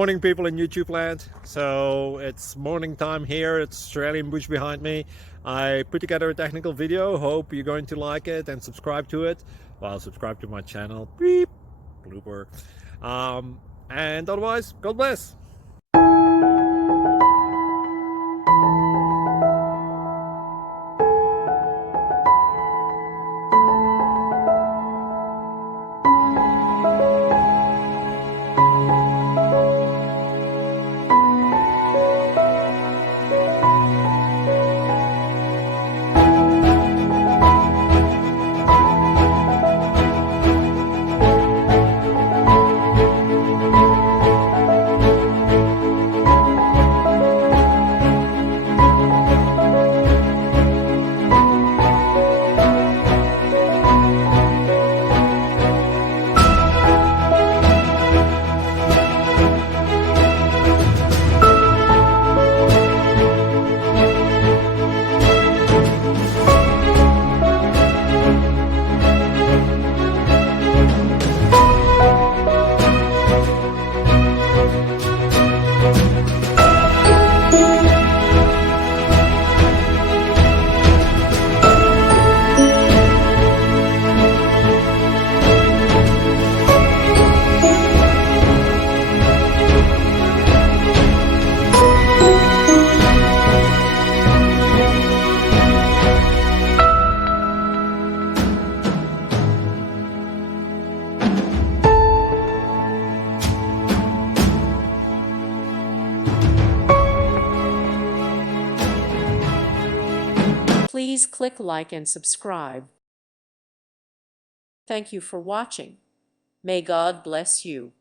Morning, people in YouTube land. So it's morning time here. It's Australian bush behind me. I put together a technical video. Hope you're going to like it and subscribe to it. Well, subscribe to my channel. Beep. Blooper. And otherwise, God bless. Please click like and subscribe. Thank you for watching. May God bless you.